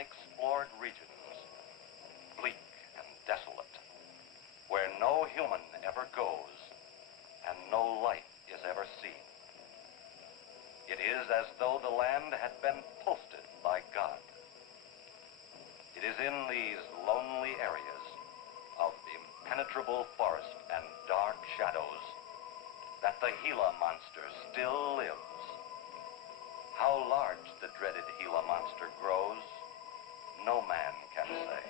unexplored regions, bleak and desolate, where no human ever goes and no life is ever seen. It is as though the land had been posted by God. It is in these lonely areas of impenetrable forest and dark shadows that the GILA monster still lives. How large the dreaded GILA monster grows, no man can say.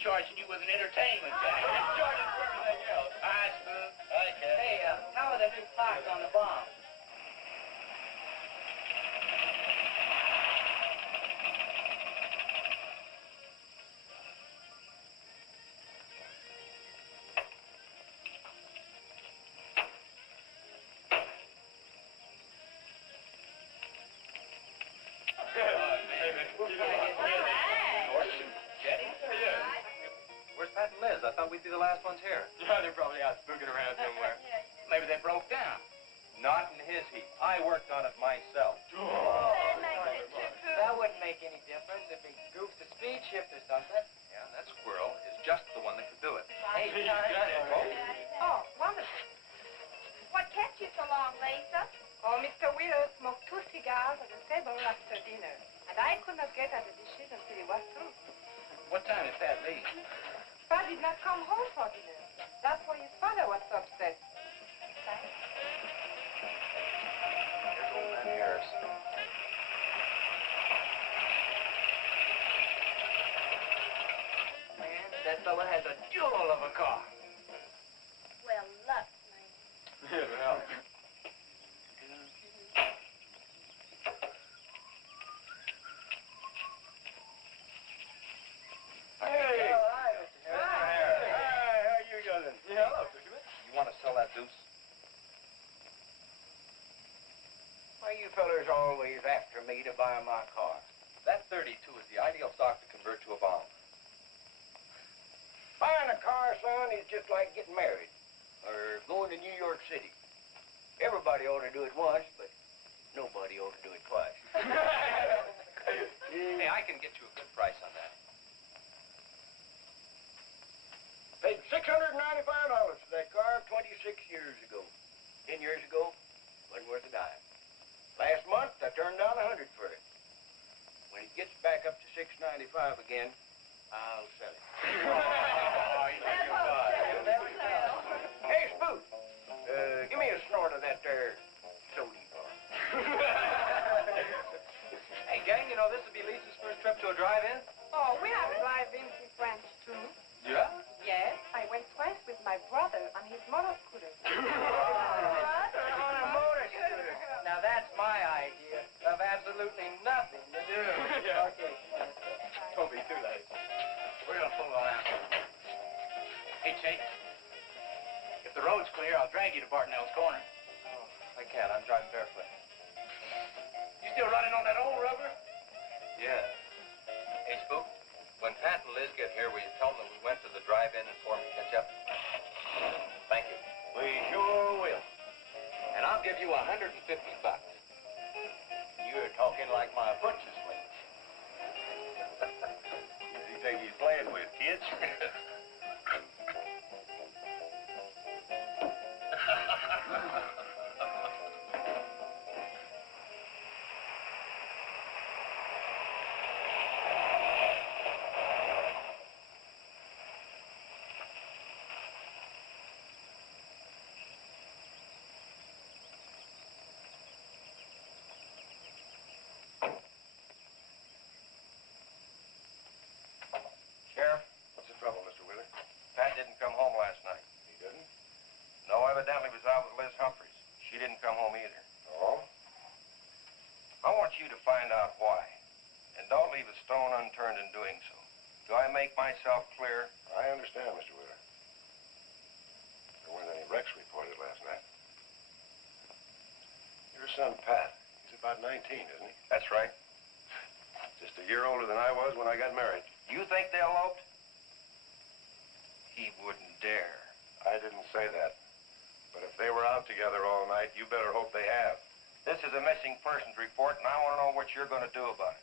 Charging you with an entertainment game. Charging for everything else. Hi, Spook. Hi, Ken. Hey, how are the new clocks on the bomb? I thought we'd be the last ones here. Yeah, they're probably out spooking around somewhere. Maybe they broke down. Not in his heat. I worked on it myself. That wouldn't make any difference if he goofed the speed shift or something. Yeah, that squirrel is just the one that could do it. Hey, He's got it. Oh, wonderful. What kept you so long, Lisa? Oh, Mr. Wheeler smoked 2 cigars at the table after dinner, and I could not get at the dishes until he was through. What time did Pat leave? Pat did not come home for dinner. That's why his father was so upset. Here's old man Harris. Man, that fella has a jewel of a car. Well, luck, man. Yeah, well. Hey! Hi, Mr. Harris. Hi, how you doing? Yeah, hello, Fisherman. You want to sell that deuce? Why you fellers always after me to buy my car? That 32 is the ideal stock to convert to a bomb. Buying a car, son, is just like getting married or going to New York City. Everybody ought to do it once, but nobody ought to do it twice. Hey, I can get you a good price on that. Paid $695 for that car 26 years ago. 10 years ago, wasn't worth a dime. Last month, I turned down $100 for it. When it gets back up to $695 again, I'll sell it. Oh, you think you'll buy it. Hey, Spook, give me a snort of that there sodium. you know, this would be Lisa's first trip to a drive-in. Oh, we have drive-ins in France, too. Yeah? Yes, I went twice with my brother on his motor scooter. On a motor scooter. Now, that's my idea of absolutely nothing to do. Yeah. Okay. Don't be too late. We're going to pull around. Hey, Chase. If the road's clear, I'll drag you to Bartonell's corner. Oh, I can't. I'm driving barefoot. You still running on that old rubber? Yeah. Hey, Spook, when Pat and Liz get here, will you tell them that we went to the drive-in and for me to catch up? Thank you. We sure will. And I'll give you $150. You're talking like my butcher's mate. You think he's playing with, kids? Sheriff? What's the trouble, Mr. Wheeler? Pat didn't come home last night. He didn't? No, evidently was out with Liz Humphreys. She didn't come home either. Oh? I want you to find out why. And don't leave a stone unturned in doing so. Do I make myself clear? I understand, Mr. Wheeler. There weren't any wrecks reported last night. Your son, Pat, he's about 19, isn't he? That's right. Just a year older than I was when I got married. You think they eloped? He wouldn't dare. I didn't say that. But if they were out together all night, you better hope they have. This is a missing persons report, and I want to know what you're going to do about it.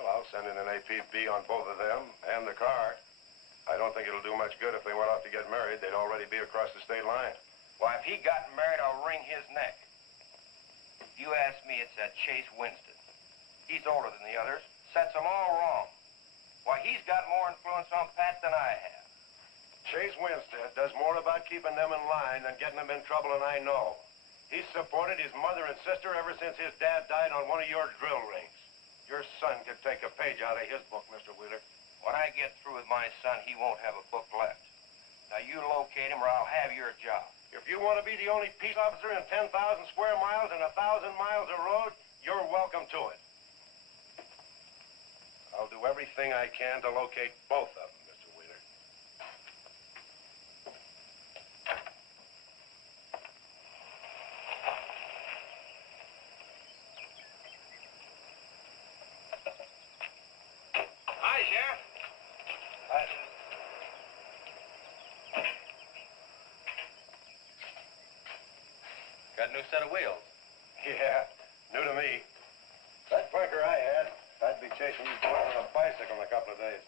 Well, I'll send in an APB on both of them and the car. I don't think it'll do much good if they went off to get married. They'd already be across the state line. Why, if he got married, I'll wring his neck. If you ask me, it's that Chase Winston. He's older than the others. Sets them all wrong. Why, he's got more influence on Pat than I have. Chase Winstead does more about keeping them in line than getting them in trouble, and I know. He's supported his mother and sister ever since his dad died on one of your drill rings. Your son could take a page out of his book, Mr. Wheeler. When I get through with my son, he won't have a book left. Now, you locate him or I'll have your job. If you want to be the only peace officer in 10,000 square miles and 1,000 miles of road, you're welcome to it. I'll do everything I can to locate both of them, Mr. Wheeler. Hi, Sheriff. Got a new set of wheels. Yeah, new to me. That bunker I had, I'd be chasing you boys on a bicycle in a couple of days.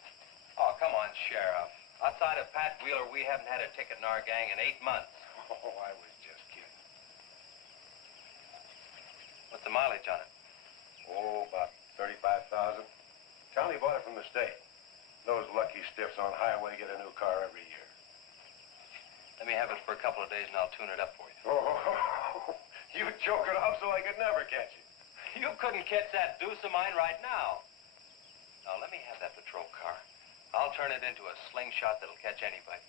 Oh, come on, Sheriff. Outside of Pat Wheeler, we haven't had a ticket in our gang in 8 months. Oh, I was just kidding. What's the mileage on it? Oh, about 35,000. County bought it from the state. Those lucky stiffs on highway get a new car every year. Let me have it for a couple of days and I'll tune it up for you. Oh, you choke it off so I could never catch you. You couldn't catch that deuce of mine right now. Now, let me have that patrol car. I'll turn it into a slingshot that'll catch anybody.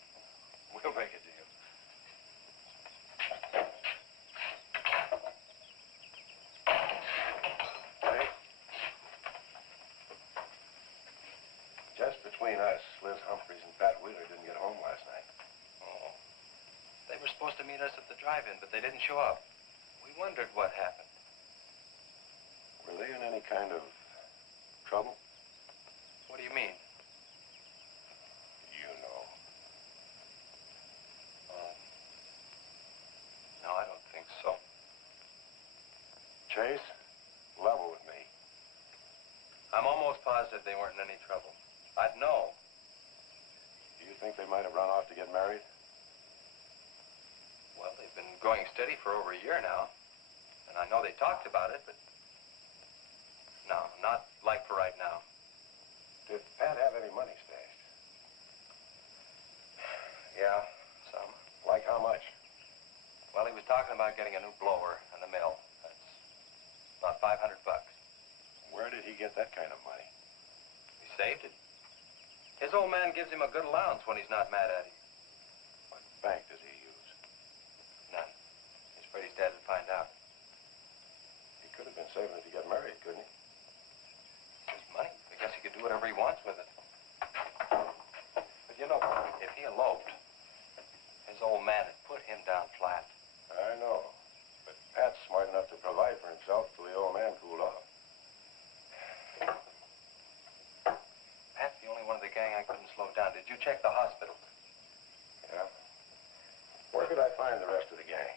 We'll make a deal. Hey. Just between us, Liz Humphreys and Pat Wheeler didn't get home last night. Oh. They were supposed to meet us at the drive-in, but they didn't show up. We wondered what happened. Were they in any kind of trouble? What do you mean? You know. No, I don't think so. Chase, level with me. I'm almost positive they weren't in any trouble. I'd know. Do you think they might have run off to get married? Well, they've been going steady for over a year now. And I know they talked about it, but... No, not like for right now. Did Pat have any money stashed? Yeah, some. Like how much? Well, he was talking about getting a new blower and a mill. That's about $500. Where did he get that saved it. His old man gives him a good allowance when he's not mad at him. What bank does he use? None. He's afraid his dad would find out. He could have been saving it to get married, couldn't he? It's his money. I guess he could do whatever he wants with it. But you know, if he eloped, his old man had put him down flat. I know. But Pat's smart enough to provide for himself till the old man cooled off. Pat's the only one of the gang I couldn't slow down. Did you check the hospitals? Yeah? Where could I find the rest of the gang?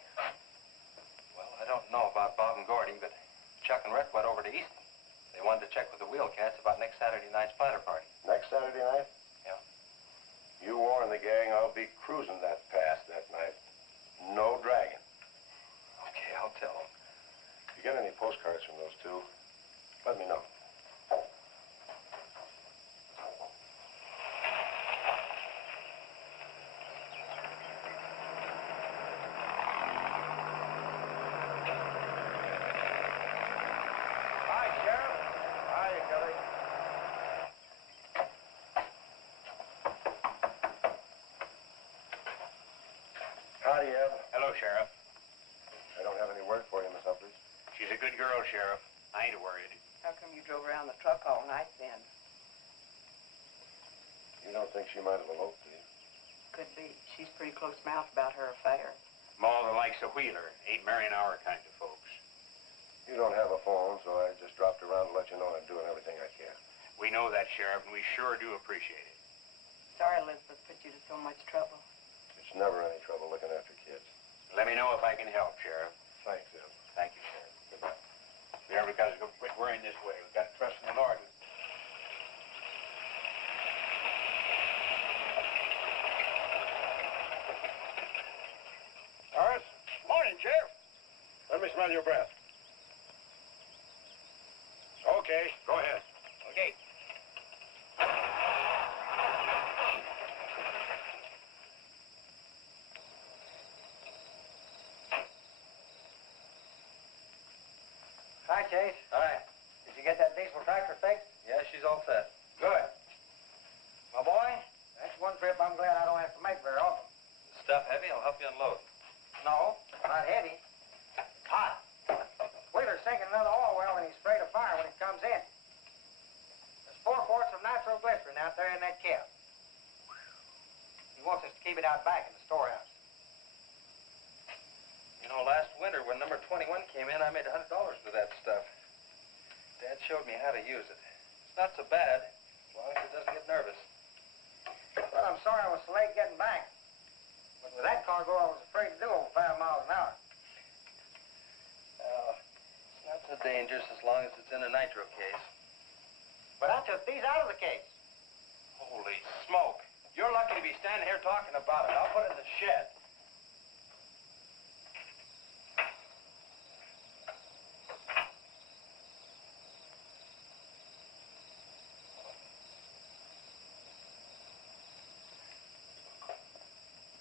Well, I don't know about Bob and Gordy, but Chuck and Rhett went over to Easton. They wanted to check with the wheel cats about next Saturday night's splatter party. Next Saturday night? Yeah. You warn the gang I'll be cruising that pass that night. No dragging. Okay, I'll tell them. If you get any postcards from those two, let me know. Hi, Sheriff. Hiya, Kelly. Howdy, Eb. Hello, Sheriff. I don't have any word for you, Miss Humphries. She's a good girl, Sheriff. I ain't worried. How come you drove around the truck all night then? You don't think she might have eloped, do you? Could be. She's pretty close-mouthed about her affair. Ma, the likes of Wheeler ain't marrying our kind of folks. You don't have a phone, so I just dropped around to let you know I'm doing everything I can. We know that, Sheriff, and we sure do appreciate it. Sorry Elizabeth put you to so much trouble. It's never any trouble looking after kids. Let me know if I can help, Sheriff. Thanks, Eb. Thank you, Sheriff. Goodbye. We everybody got to quit worrying this way. We've got to trust in the Lord. Horace? Morning, Sheriff. Let me smell your breath. Okay, go ahead. Okay. Hi, Chase. Hi. Did you get that diesel tractor fixed? Yeah, she's all set. Good. My boy, that's one trip I'm glad I don't have to make very often. Stuff heavy, I'll help you unload. No, not heavy. It's hot. Wheeler's sinking another oil well and he's afraid of fire when it comes in. There's 4 quarts of nitroglycerin out there in that cap. He wants us to keep it out back in the storehouse. You know, last winter when number 21 came in, I made $100 with that stuff. Dad showed me how to use it. It's not so bad, as long as it doesn't get nervous. Well, I'm sorry I was so late getting back. But with that cargo, I was afraid to do over 5 miles an hour. It's not so dangerous as long as it's in a nitro case. But I took these out of the case. Holy smoke. You're lucky to be standing here talking about it. I'll put it in the shed.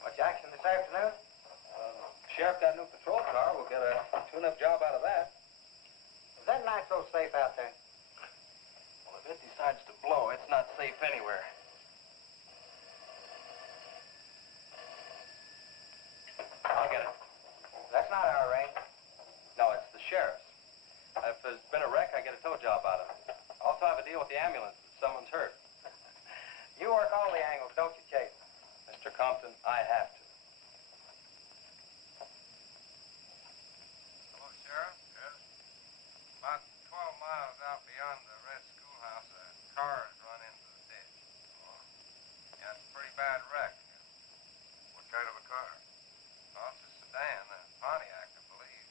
Much action this afternoon? Sheriff got a new patrol car. We'll get a tune-up job out of that. Is that nitro safe out there? Well, if it decides to blow, it's not safe anywhere. I'll get it. That's not our range. No, it's the sheriff's. If there's been a wreck, I get a tow job out of it. I also have a deal with the ambulance if someone's hurt. You work all the angles, don't you, Chase? Mr. Compton, I have to. Hello, Sheriff. Yes. About 12 miles out beyond the red schoolhouse, a car has run into the ditch. Oh. Yeah, it's a pretty bad wreck. What kind of a car? Oh, it's a sedan, a Pontiac, I believe.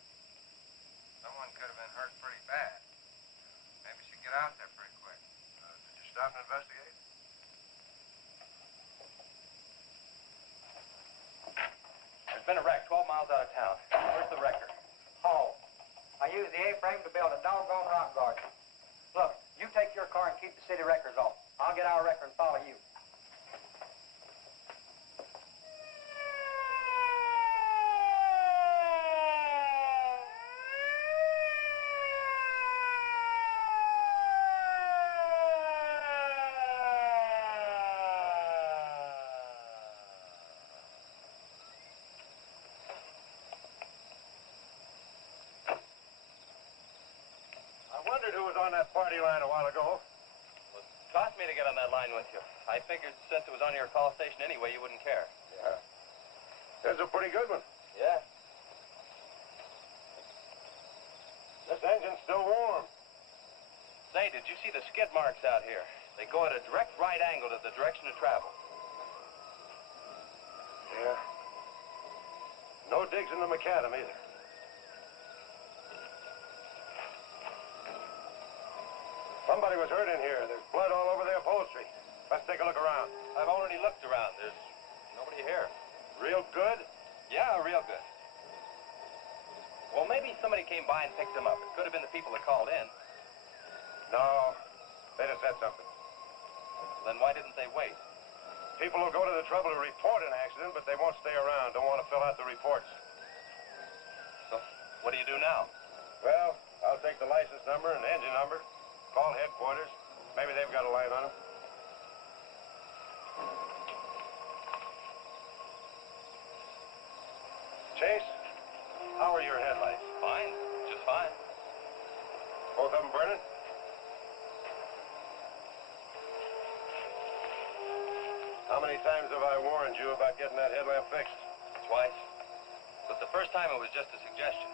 Someone could have been hurt pretty bad. Maybe we should get out there pretty quick. Did you stop and investigate? There's been a wreck 12 miles out of town. Where's the wrecker? Oh. I used the A-frame to build a doggone rock garden. Look, you take your car and keep the city wreckers off. I'll get our wrecker and follow you. wondered who was on that party line a while ago. Well, it cost me to get on that line with you. I figured since it was on your call station anyway, you wouldn't care. Yeah. That's a pretty good one. Yeah. This engine's still warm. Say, did you see the skid marks out here? They go at a direct right angle to the direction of travel. Yeah. No digs in the macadam either. Somebody was hurt in here. There's blood all over the upholstery. Let's take a look around. I've already looked around. There's nobody here. Real good? Yeah, real good. Well, maybe somebody came by and picked them up. It could have been the people that called in. No. They'd have said something. Then why didn't they wait? People will go to the trouble to report an accident, but they won't stay around. Don't want to fill out the reports. So, what do you do now? Well, I'll take the license number and engine number, call headquarters. Maybe they've got a line on them. Chase, how are your headlights? Fine. Just fine. Both of them burning? How many times have I warned you about getting that headlamp fixed? Twice. But the first time it was just a suggestion.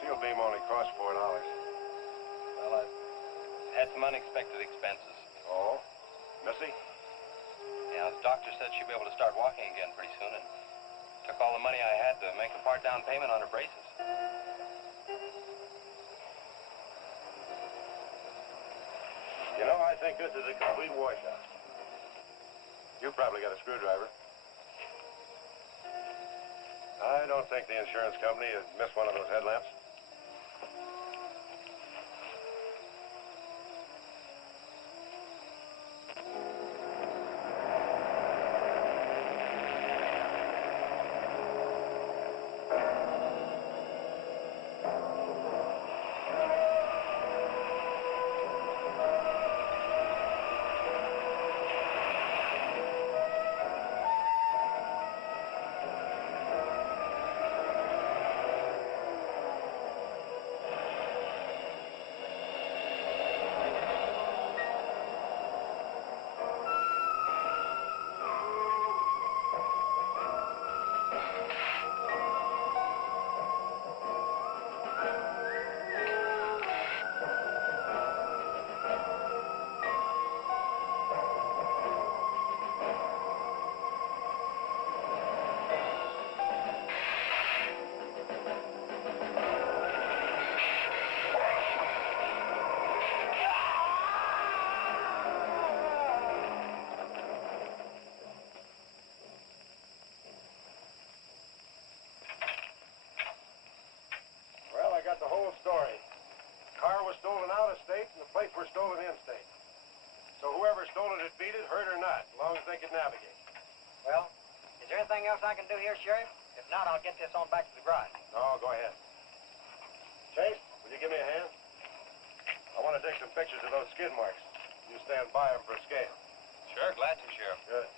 Seal beam only costs $4. Well, I've had some unexpected expenses. Oh? Missy? Yeah, the doctor said she'd be able to start walking again pretty soon, and took all the money I had to make a part down payment on her braces. You know, I think this is a complete washout. You probably got a screwdriver. I don't think the insurance company has missed one of those headlamps. The whole story. Car was stolen out of state and the plates were stolen in state. So whoever stole it, beat it, hurt or not, as long as they could navigate. Well, is there anything else I can do here, Sheriff? If not, I'll get this on back to the garage. No, go ahead. Chase, will you give me a hand? I want to take some pictures of those skid marks. You stand by them for a scale. Sure, glad to, Sheriff. Good.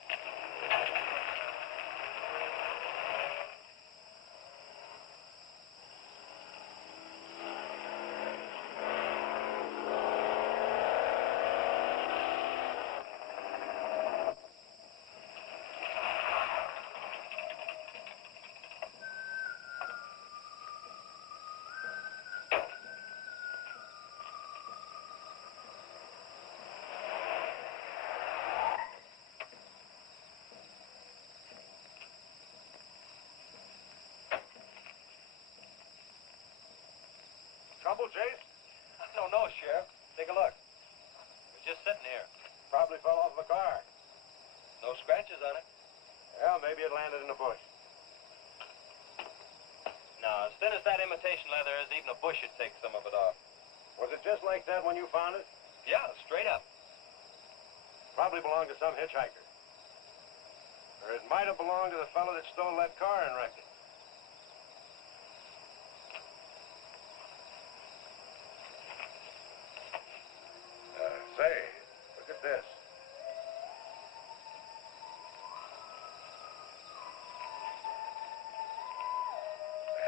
Trouble, Chase? I don't know, Sheriff. Take a look. It was just sitting here. Probably fell off the car. No scratches on it. Well, maybe it landed in a bush. No, as thin as that imitation leather is, even a bush would take some of it off. Was it just like that when you found it? Yeah, straight up. Probably belonged to some hitchhiker. Or it might have belonged to the fellow that stole that car and wrecked it. Say, look at this.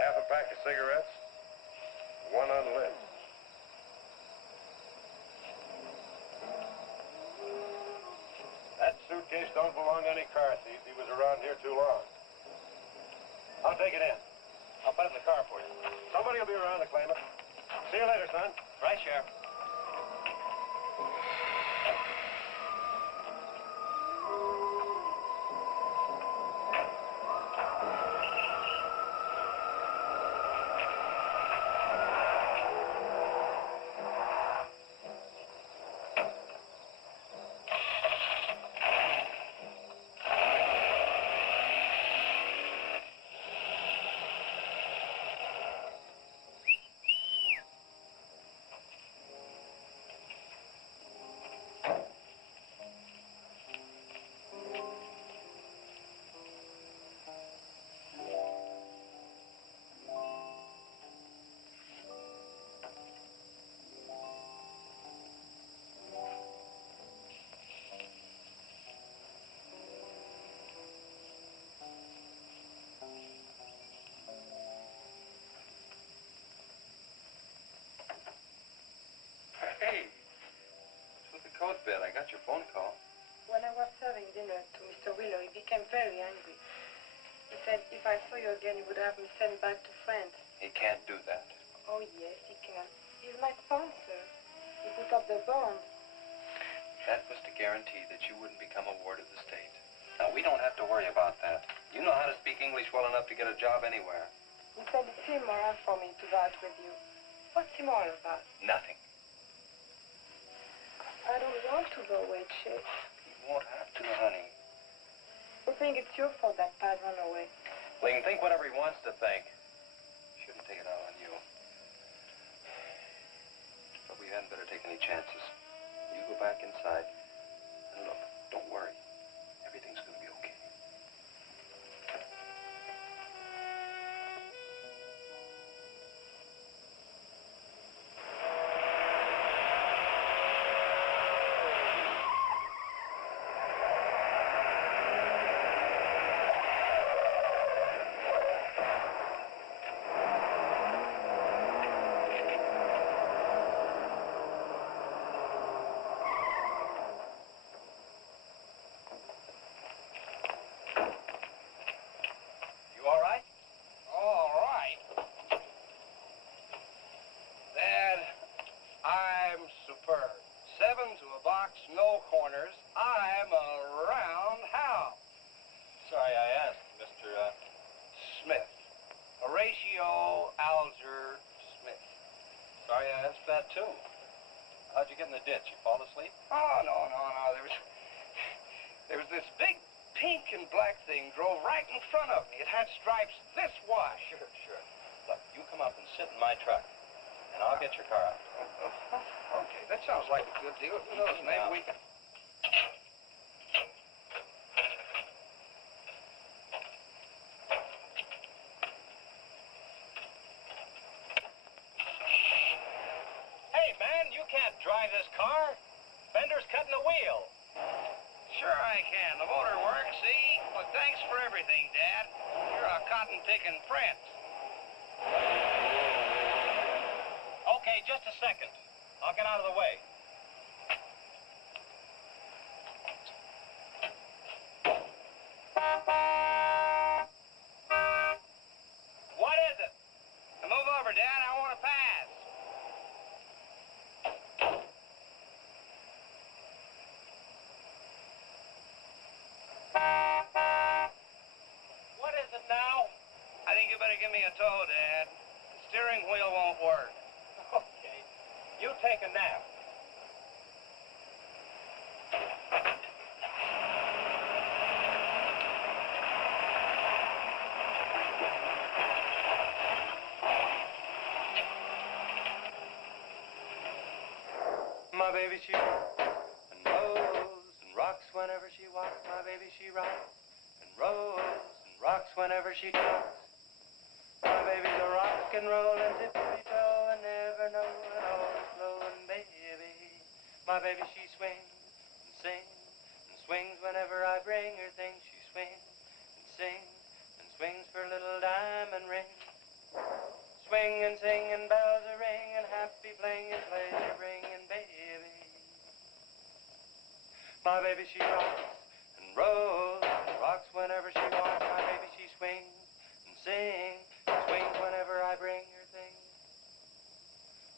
Half a pack of cigarettes, one unlit. case don't belong to any car thief. He was around here too long. I'll take it in. I'll put it in the car for you. Somebody will be around to claim it. See you later, son. Right, Sheriff. Hey, what's with the coat bed? I got your phone call. When I was serving dinner to Mr. Wheeler, he became very angry. He said if I saw you again, he would have me sent back to France. He can't do that. Oh, yes, he can. He's my sponsor. He put up the bond. That was to guarantee that you wouldn't become a ward of the state. Now, we don't have to worry about that. You know how to speak English well enough to get a job anywhere. He said it's immoral for me to vouch with you. What's immoral about? Nothing. I don't want to go away, Chief. You won't have to, honey. I think it's your fault that Pat ran away. Well, he can think whatever he wants to think. Shouldn't take it out on you. But we hadn't better take any chances. You go back inside. And look, don't worry. Everything's going to be okay. How'd you get in the ditch? You fall asleep? Oh, no. There was this big pink and black thing drove right in front of me. It had stripes this wide. Sure. Look, you come up and sit in my truck, and I'll get your car out. Okay, that sounds like a good deal. Who knows, maybe we can... Can't drive this car. Fender's cutting the wheel. Sure I can. The motor works, see? But thanks for everything, Dad. You're a cotton-picking friend. Okay, just a second. I'll get out of the way. What is it? Move over, Dad. I want to pass. What is it now? I think you better give me a tow, Dad. The steering wheel won't work. Okay. You take a nap. My baby, she and rolls and rocks whenever she walks. My baby, she rocks and rolls and rocks whenever she talks. My baby's a rock and rollin' tippy-toe and never know and always blowin' baby. My baby, she swings and sings and swings whenever I bring her things. She swings and sings and swings for a little diamond ring. Swing and sing and bells are ring and happy fling and pleasure bringing baby. My baby, she rocks and rolls and rocks whenever she walks. My baby, she swings and sings, swings whenever I bring her things.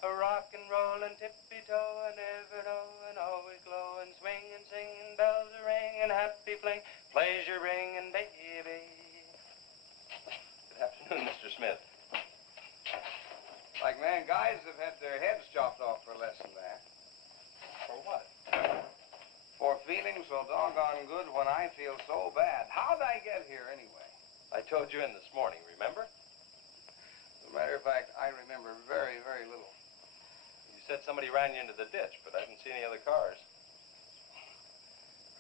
A rock and roll and tippy-toe and ever know and always glow and swing and sing and bells a ring and happy fling, pleasure ring and baby. Good afternoon, Mr. Smith. Like man, guys have had their heads chopped off for less than that. For what? For feeling so doggone good when I feel so bad. How'd I get here anyway? I told you in this morning, remember? As a matter of fact, I remember very, very little. You said somebody ran you into the ditch, but I didn't see any other cars.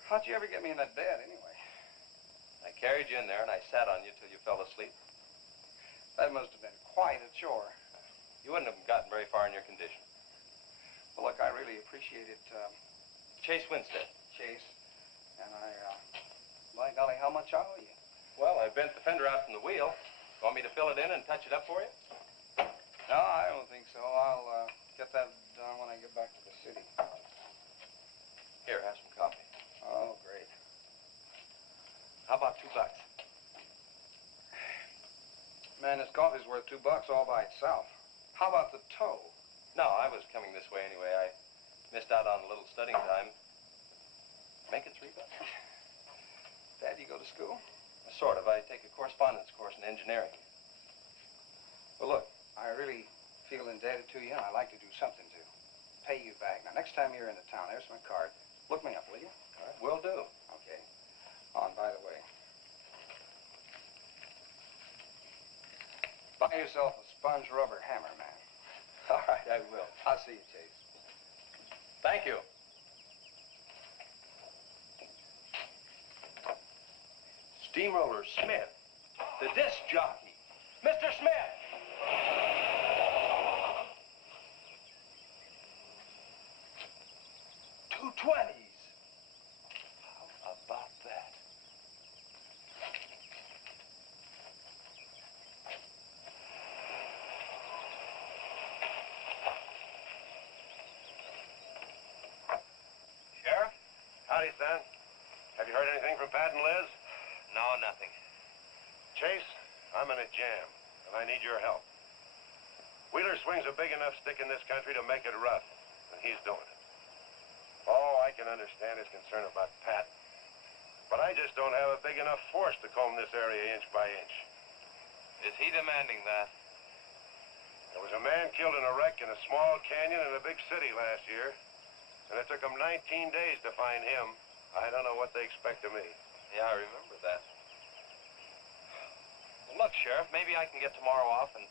How'd you ever get me in that bed anyway? I carried you in there and I sat on you till you fell asleep. That must have been quite a chore. You wouldn't have gotten very far in your condition. Well, look, I really appreciate it, Chase Winstead. Chase. And by golly, how much I owe you? Well, I bent the fender out from the wheel. Want me to fill it in and touch it up for you? No, I don't think so. I'll get that done when I get back to the city. Here, have some coffee. Oh, great. How about $2? Man, this coffee's worth $2 all by itself. How about the tow? No, I was coming this way anyway. I missed out on a little studying time. Make it $3. Dad, you go to school? Sort of. I take a correspondence course in engineering. Well, look, I really feel indebted to you, and I'd like to do something to pay you back. Now, next time you're in the town, there's my card. Look me up, will you? All right, will do. Okay. Oh, and by the way, buy yourself a sponge rubber hammer, man. All right, I will. I'll see you, Chase. Thank you. Steamroller Smith, the disc jockey. Mr. Smith! 220s. How about that? Sheriff? Howdy, son. Have you heard anything from Pat and Liz? No, nothing. Chase, I'm in a jam, and I need your help. Wheeler swings a big enough stick in this country to make it rough, and he's doing it. Oh, I can understand his concern about Pat, but I just don't have a big enough force to comb this area inch by inch. Is he demanding that? There was a man killed in a wreck in a small canyon in a big city last year, and it took them 19 days to find him. I don't know what they expect of me. Yeah, I remember that. Well, look, Sheriff, maybe I can get tomorrow off and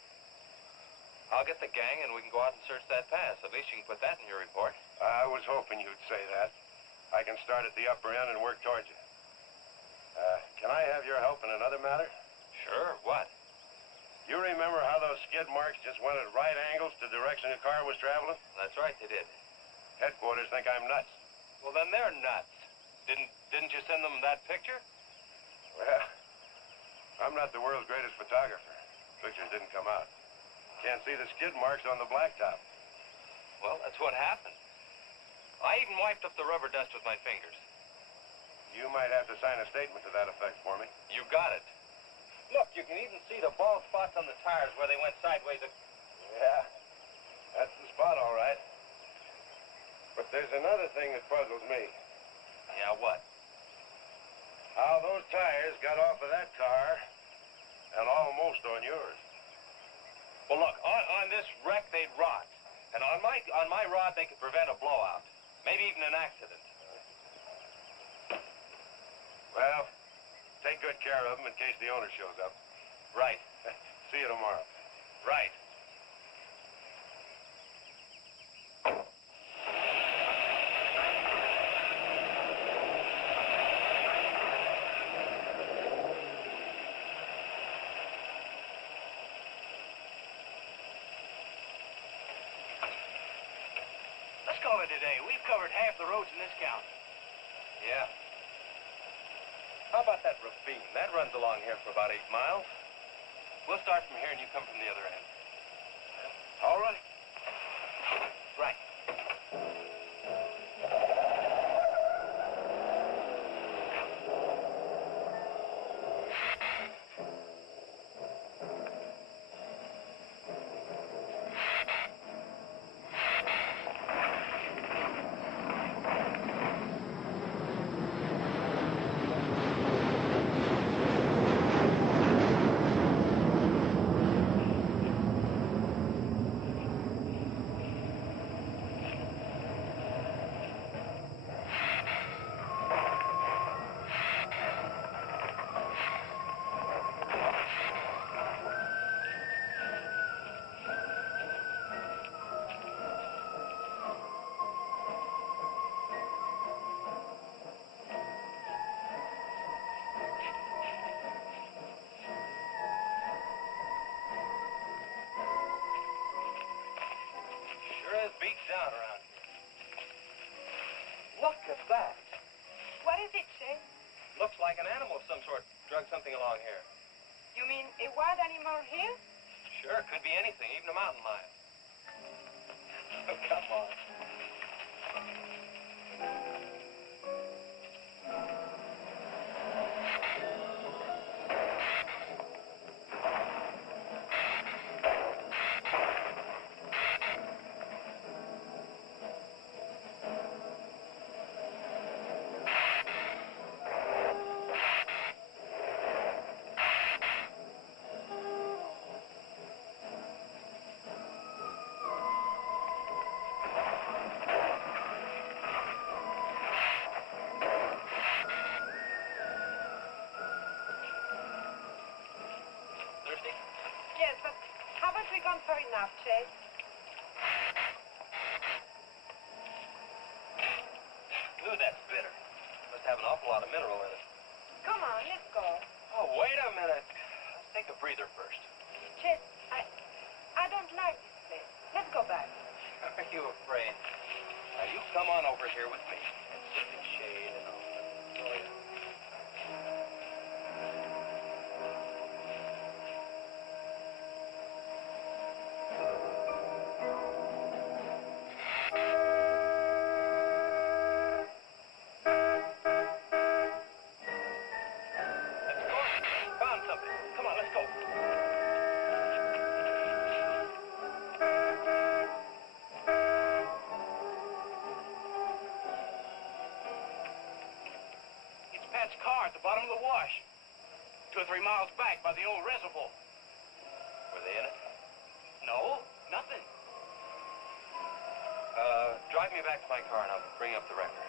I'll get the gang and we can go out and search that pass. At least you can put that in your report. I was hoping you'd say that. I can start at the upper end and work towards you. Can I have your help in another matter? Sure, what? You remember how those skid marks just went at right angles to the direction the car was traveling? That's right, they did. Headquarters think I'm nuts. Well, then they're nuts. Didn't you send them that picture? Well, I'm not the world's greatest photographer. Pictures didn't come out. Can't see the skid marks on the blacktop. Well, that's what happened. I even wiped up the rubber dust with my fingers. You might have to sign a statement to that effect for me. You got it. Look, you can even see the bald spots on the tires where they went sideways. Yeah, that's the spot, all right. But there's another thing that puzzles me. Yeah, what? How those tires got off of that car and almost on yours. Well, look, on this wreck, they'd rot. And on my rod, they could prevent a blowout. Maybe even an accident. Well, take good care of them in case the owner shows up. Right. See you tomorrow. Right. Let's call it a day. We've covered half the roads in this county. Yeah. How about that ravine? That runs along here for about 8 miles. We'll start from here and you come from the other end. All right. Right. beat down around here. Look at that. What is it, Shay? Looks like an animal of some sort drug something along here. You mean a wild animal here? Sure, could be anything, even a mountain lion. Oh, come on. Yes, but how about we gone for enough, Shay? Ooh, that's bitter. Must have an awful lot of mineral in it. Come on, let's go. Oh, wait a minute. Let's take a breather first. Chet, I don't like this place. Let's go back. Are you afraid? Now, you come on over here with me and sit in shade and all. Oh, yeah. Car at the bottom of the wash. 2 or 3 miles back by the old reservoir. Were they in it? No, nothing. Drive me back to my car and I'll bring up the record.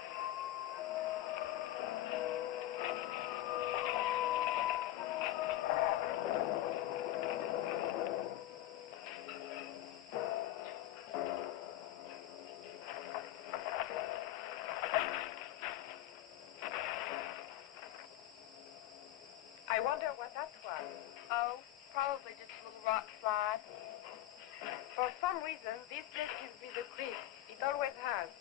I wonder what that was. Oh, probably just a little rock slide. For some reason, this place gives me the creeps. It always has.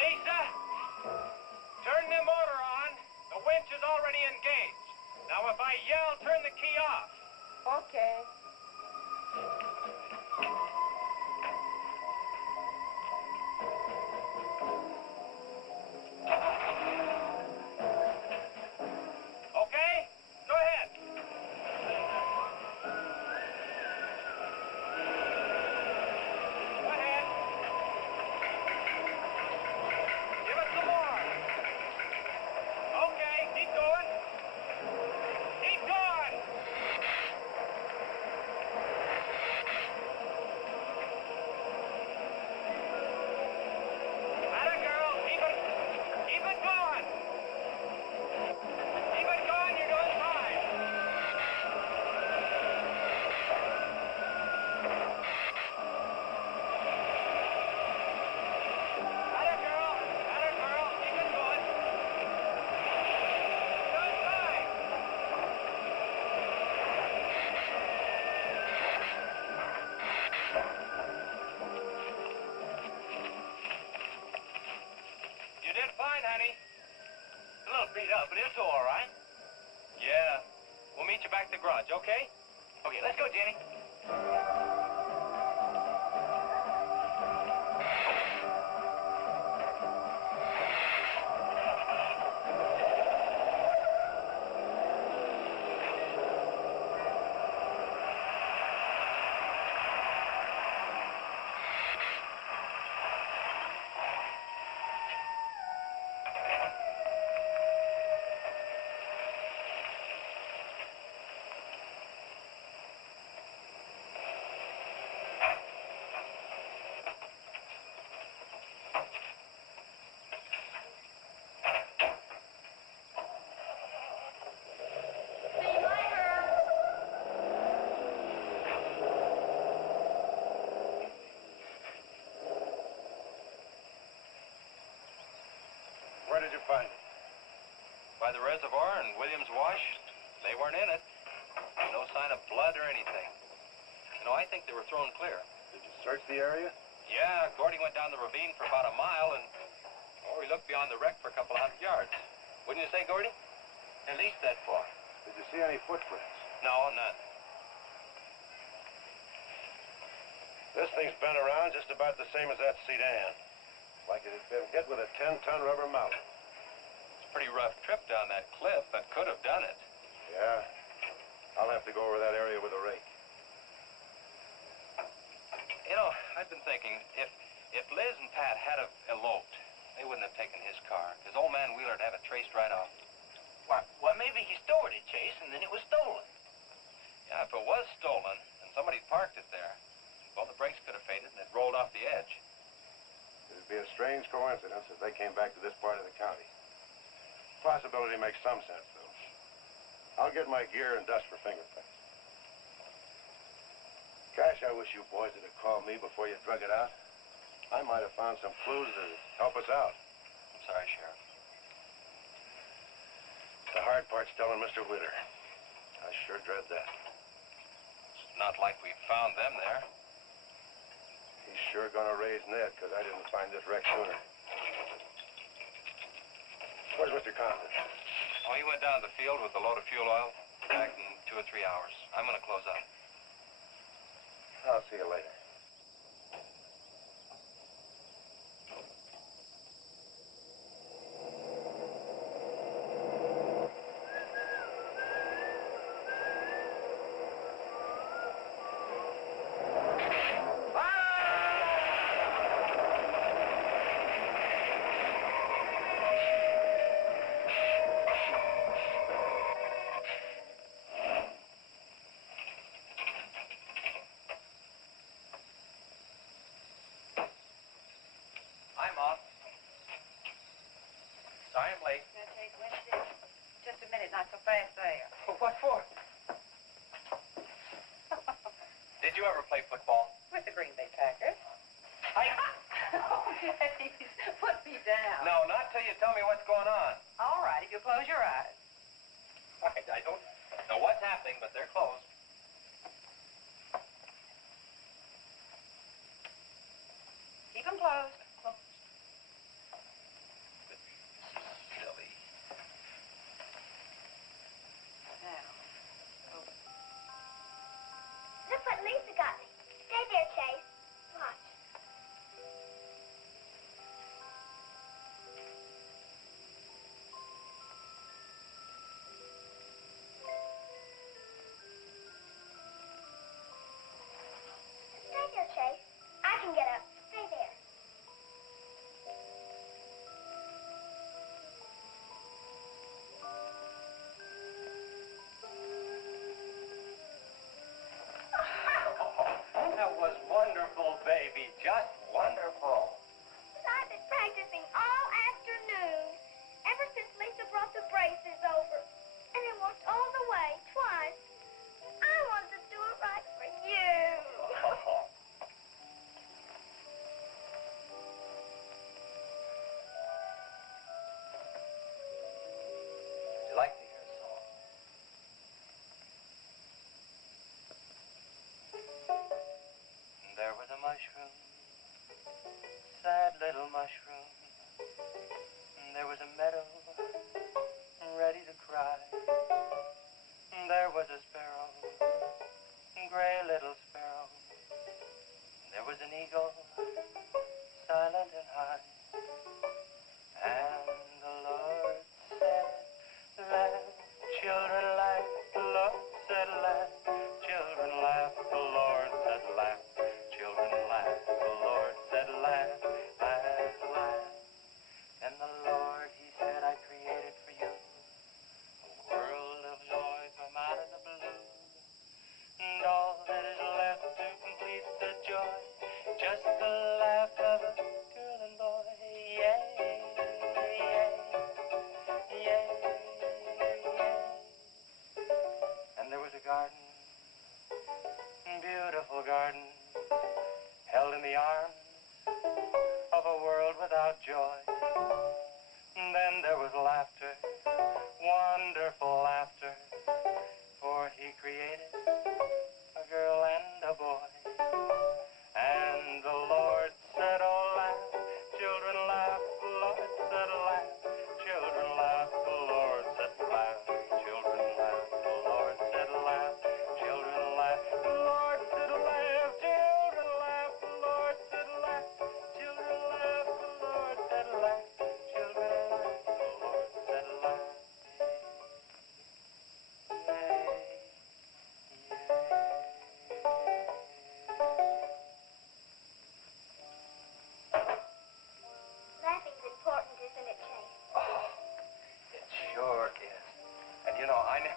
Lisa, turn the motor on. The winch is already engaged. Now, if I yell, turn the key off. Okay. Okay? Go ahead. Go ahead. Give it some more. Okay, keep going. Keep going. Atta girl, keep it going. Keep it going, you're doing fine. Atta girl, keep it going. Doing fine. You did fine, honey. A little beat up, but it's all right. Yeah. We'll meet you back at the garage, okay? Okay, let's go, Jenny. Where did you find it? By the reservoir and Williams Wash. They weren't in it. No sign of blood I think they were thrown clear. Did you search the area? Yeah, Gordy went down the ravine for about a mile and, we looked beyond the wreck for a couple of 100 yards. Wouldn't you say, Gordy? At least that far. Did you see any footprints? No, none. This thing's been around just about the same as that sedan. Like it had been hit with a 10-ton rubber mallet. It's a pretty rough trip down that cliff, but could have done it. Yeah. I'll have to go over that area with a rake. You know, I've been thinking, if Liz and Pat had have eloped, they wouldn't have taken his car, because old man Wheeler'd have it traced right off. Well, maybe he stored it, Chase, and then it was stolen. Yeah, if it was stolen, and somebody parked it there, well, the brakes could have faded and it rolled off the edge. It'd be a strange coincidence if they came back to this part of the county. Possibility makes some sense, though. I'll get my gear and dust for fingerprints. Gosh, I wish you boys would have called me before you drug it out. I might have found some clues to help us out. I'm sorry, Sheriff. The hard part's telling Mr. Wheeler. I sure dread that. It's not like we found them there. He's sure gonna raise Ned, because I didn't find this wreck sooner. Where's Mr. Compton? Oh, he went down to the field with a load of fuel oil. Back in 2 or 3 hours. I'm gonna close up. I'll see you later. I'm off. Sorry I'm late. Just a minute, not so fast there. What for? Did you ever play football? With the Green Bay Packers. Oh, please, put me down. No, not till you tell me what's going on. All right, if you close your eyes. I don't know what's happening, but they're closed. Keep them closed. Silly. Now, Look what Lisa got me. Stay there, Chase. Watch.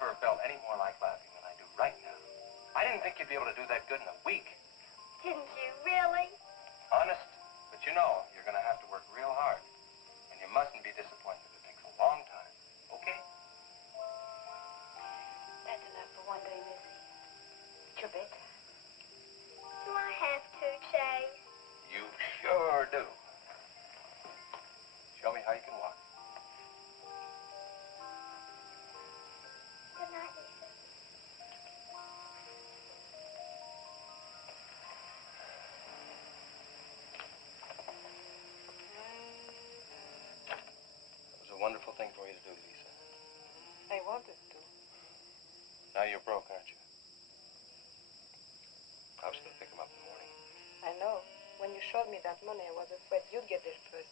never felt any more like laughing than I do right now. I didn't think you'd be able to do that good in a week. Didn't you really? Honest. But you know, you're going to have to work real hard. And you mustn't be disappointed. It takes a long time. Okay? That's enough for one day, Missy. It's your bedtime. Do I have to, Chase? You sure do. Show me how you can walk. Good night, Lisa. It was a wonderful thing for you to do, Lisa. I wanted to. Now you're broke, aren't you? I was going to pick him up in the morning. I know. When you showed me that money, I was afraid you'd get there first.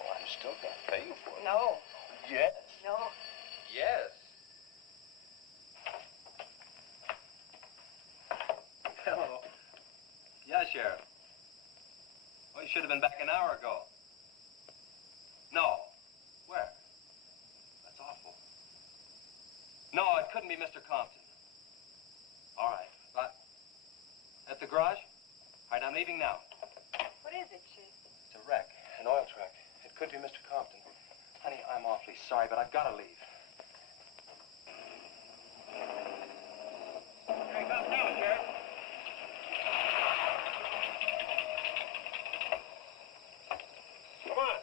Well, I'm still going to pay you for it. No. Yes. No. Yes. Hello. Yeah, Sheriff. Well, you should have been back an hour ago. No. Where? That's awful. No, it couldn't be Mr. Compton. All right. At the garage? All right, I'm leaving now. What is it, Chase? It's a wreck, an oil truck. It could be Mr. Compton. Honey, I'm awfully sorry, but I've got to leave. Here he comes now, Sheriff. Come on.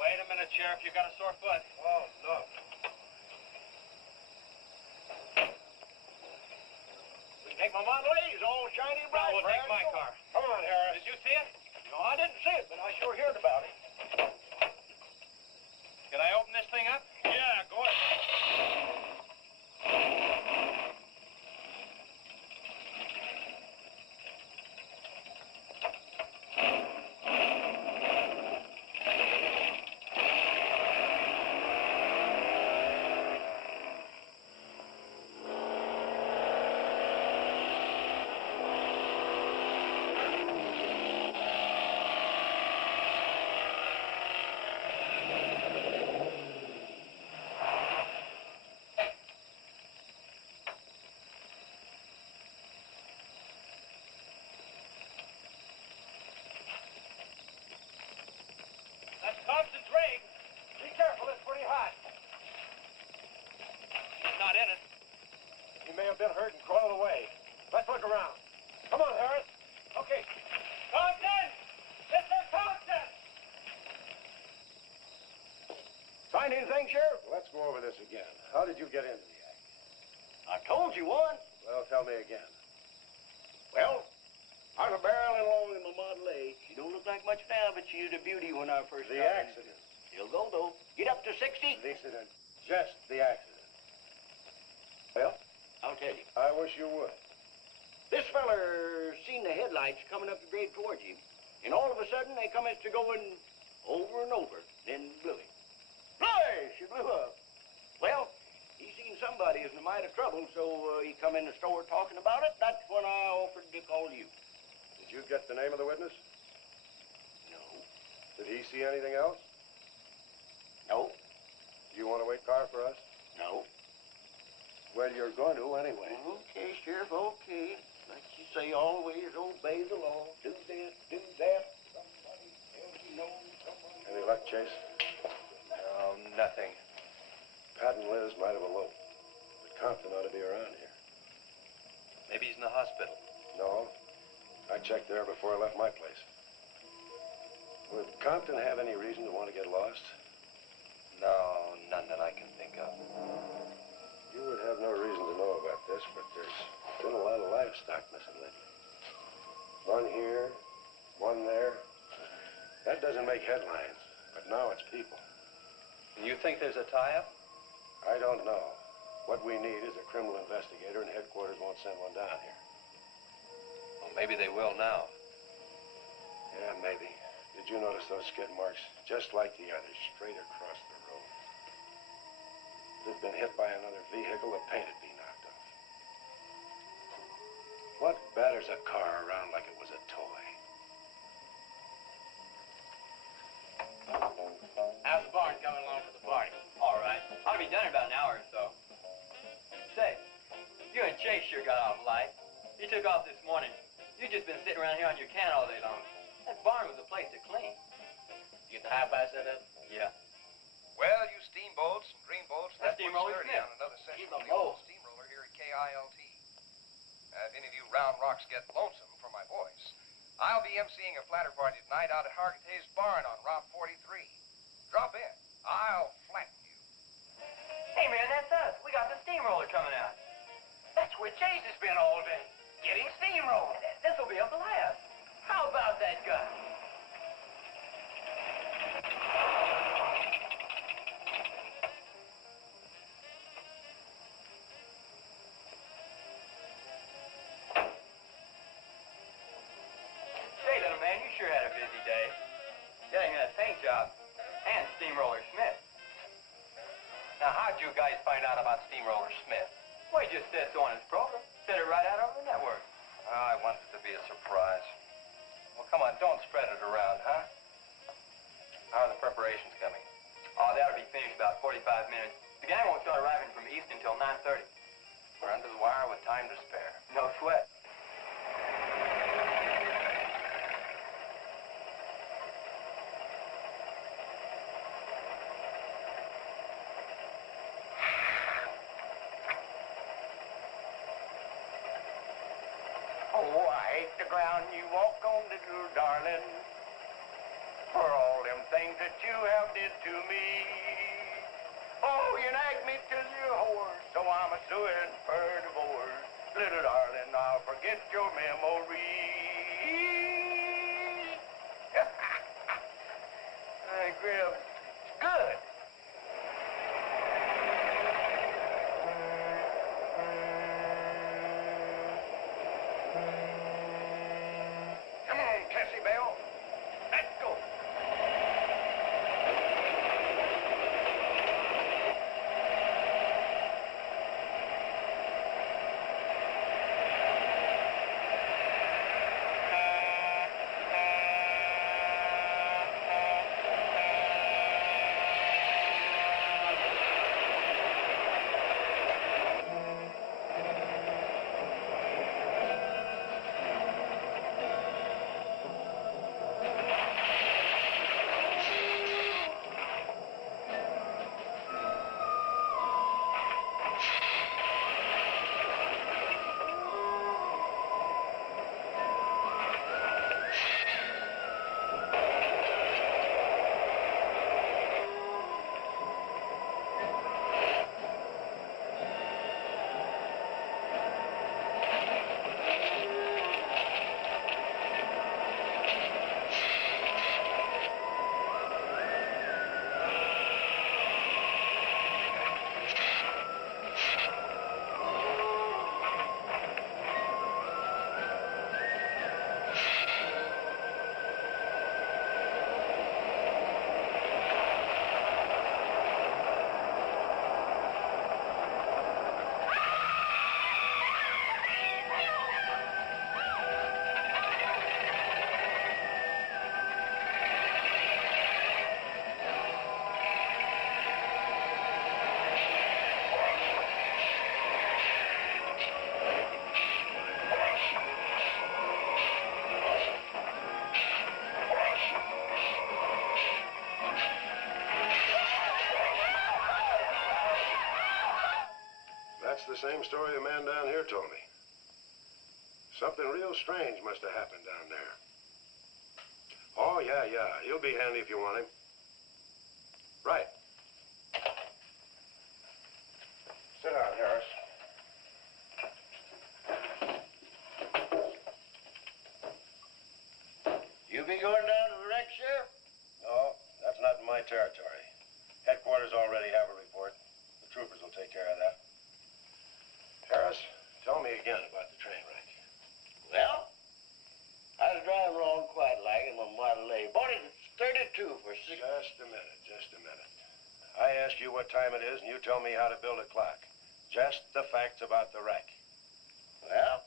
Wait a minute, Sheriff. You got a sore foot. Oh, no. Take my Model A's, all shiny bright. No, we'll take my car. Come on, Harris. Did you see it? No, I didn't see it, but I sure heard about it. Can I open this thing up? Yeah, go ahead. That's Thompson's rig. Be careful, it's pretty hot. He's not in it. He may have been hurt and crawled away. Let's look around. Come on, Harris. Okay. Thompson! Mr. Thompson! Find anything, Sheriff? Let's go over this again. How did you get into the act? I told you once. Well, tell me again. Well, I was barreling along in my Model A. She don't look like much now, but she was a beauty when I first The got in. accident. She'll go, though. Get up to 60. The incident. Just the accident. Well, I'll tell you. I wish you would. This feller seen the headlights coming up the grade towards him, and all of a sudden they come to going over and over, then blew him. Fly! She blew up. Well, he seen somebody was in a mite of trouble, so he come in the store talking about it. That's when I offered to call you. Did you get the name of the witness? No. Did he see anything else? No. Do you want to wait car for us? No. Well, you're going to anyway. Okay, Sheriff, okay. Like you say, always obey the law. Do this, do that. Somebody else you know, somebody. Any luck, Chase? No, nothing. Pat and Liz might have eloped, but Compton ought to be around here. Maybe he's in the hospital. No, I checked there before I left my place. Would Compton have any reason to want to get lost? No, none that I can think of. You would have no reason to know about this, but there's been a lot of livestock missing lately. One here, one there. That doesn't make headlines, but now it's people. You think there's a tie-up? I don't know. What we need is a criminal investigator, and headquarters won't send one down here. Well, maybe they will now. Yeah, maybe. Did you notice those skid marks? Just like the others, straight across the road. If it had been hit by another vehicle, the paint would be knocked off. What batters a car around like it was a toy? How's the barn coming along for the party? All right. Ought to be done in about an Chase sure got off light. He took off this morning. You just been sitting around here on your can all day long. That barn was a place to clean. You get the high five set up? Yeah. Well, you steamboats and dreamboats, That's that Steamroller puts 30 Smith. on another session Keep of 'em the old low. steamroller here at KILT. If any of you round rocks get lonesome for my voice, I'll be emceeing a flatter party tonight out at Hargitay's barn on Route 43. Drop in. I'll flatten you. Hey, man, that's us. We got the steamroller coming out. That's where Chase has been all day. Getting steamrolled. This'll be a blast. How about that guy? Say, little man, you sure had a busy day. Getting that paint job and Steamroller Smith. Now, how'd you guys find out about Steamroller Smith? Well, he just said so on his program. Said it right out over the network. I wanted it to be a surprise. Well, come on, don't spread it around, huh? How are the preparations coming? Oh, that'll be finished about 45 minutes. The gang won't start arriving from East until 9:30. We're under the wire with time to spare. No sweat. Oh, I hate the ground you walk on, little darling, for all them things that you have did to me. Oh, you nagged me till you're hoarse, so I'm a suing for divorce. Little darling, I'll forget your memory. Hey, Grib, good. Come on, Cassie Bell. Let's go. That's the same story the man down here told me. Something real strange must have happened down there. Oh, yeah. He'll be handy if you want him. Right. Sit down, Harris. You be going down to the wreck, Sheriff? No, that's not in my territory. Headquarters already have a report. The troopers will take care of that. Harris, tell me again about the train wreck. Well, I was driving along quite like in my Model A. Bought it at 32 for $6. Just a minute. I ask you what time it is, and you tell me how to build a clock. Just the facts about the wreck. Well,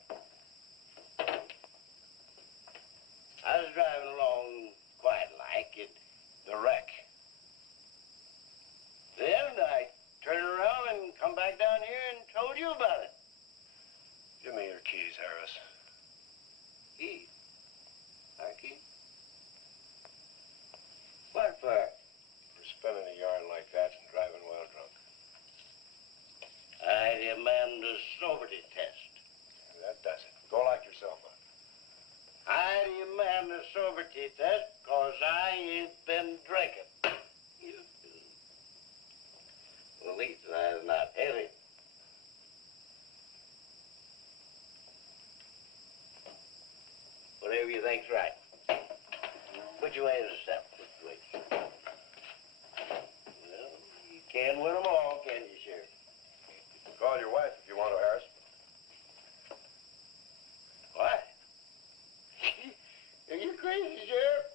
I was driving along quite like it. The wreck. Then I turned around and come back down here and told you about it. Harris. Keith. Hi, Keith. What for? For spinning a yarn like that and driving while drunk. I demand a sobriety test. That does it. Go lock yourself up. I demand a sobriety test because I ain't been drinking. At least I'm not heavy. Whatever you think's right. Put your hands yourself, please. Well, you can't win them all, can you, Sheriff? Call your wife if you want to, Harris. What? Are you crazy, Sheriff?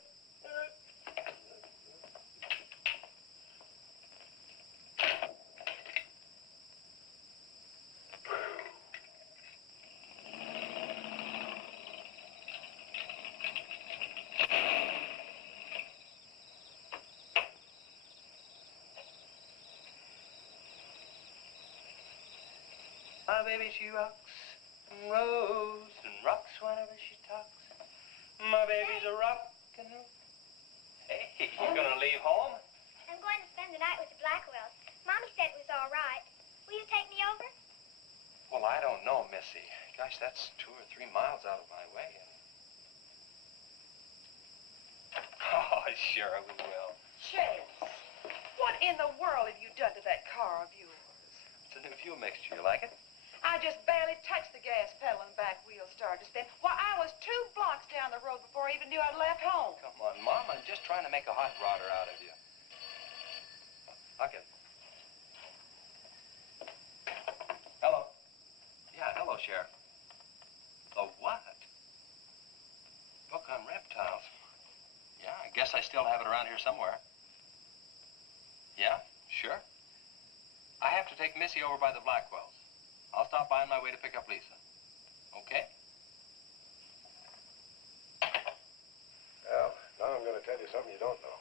My baby, she rocks and rolls and rocks whenever she talks. My baby's a rockin' roll. Hey, you gonna leave home? I'm going to spend the night with the Blackwells. Mommy said it was all right. Will you take me over? Well, I don't know, Missy. Gosh, that's 2 or 3 miles out of my way. Oh, sure we will. Chase, what in the world have you done to that car of yours? It's a new fuel mixture. You like it? I just barely touched the gas pedal and back wheel started to spin. Why, I was 2 blocks down the road before I even knew I'd left home. Come on, Mom. I'm just trying to make a hot rodder out of you. Okay. Hello. Yeah, hello, Sheriff. A what? Book on reptiles. Yeah, I guess I still have it around here somewhere. Yeah, sure. I have to take Missy over by the Blackwells. I'll stop by on my way to pick up Lisa. Okay? Well, now I'm going to tell you something you don't know.